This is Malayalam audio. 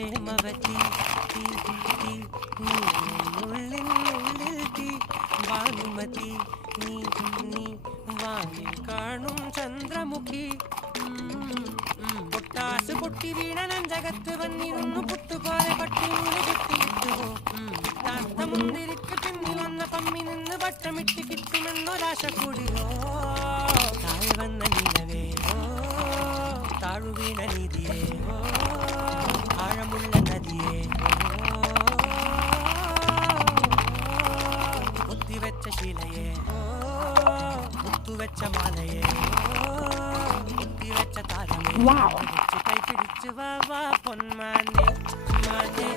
പ്രേമവതി തീ തീ നീ ഉള്ളിൽ ഉള്ളിൽ തീ ഭാനുമതി നീ നീ വാനിൽ കാണും ചന്ദ്രമുഖി പൊട്ടാസ് പൊട്ടി വീണനം ജഗത്ത് വന്നിരുന്നു പുട്ടുപോലെ പട്ടിയൂടെ ചുറ്റിയിട്ടുവോ താത്ത മുന്തിരിക്ക് പിന്നിൽ വന്ന പമ്മി നിന്ന് പട്ടമിട്ട് കിട്ടുമെന്നൊരാശ കൂടിയോ താഴെ വന്ന നിലവേവോ താഴു വീണ നിധിയേവോ ആഴമുള്ള നദിയേവോ ഒത്തിവെച്ച ശിലയേവോ മുത്തുവെച്ച മാലയേവോ ഒത്തിവെച്ച താരമേ കൈ പിടിച്ചു വാ പൊന്മാനെ മാനേ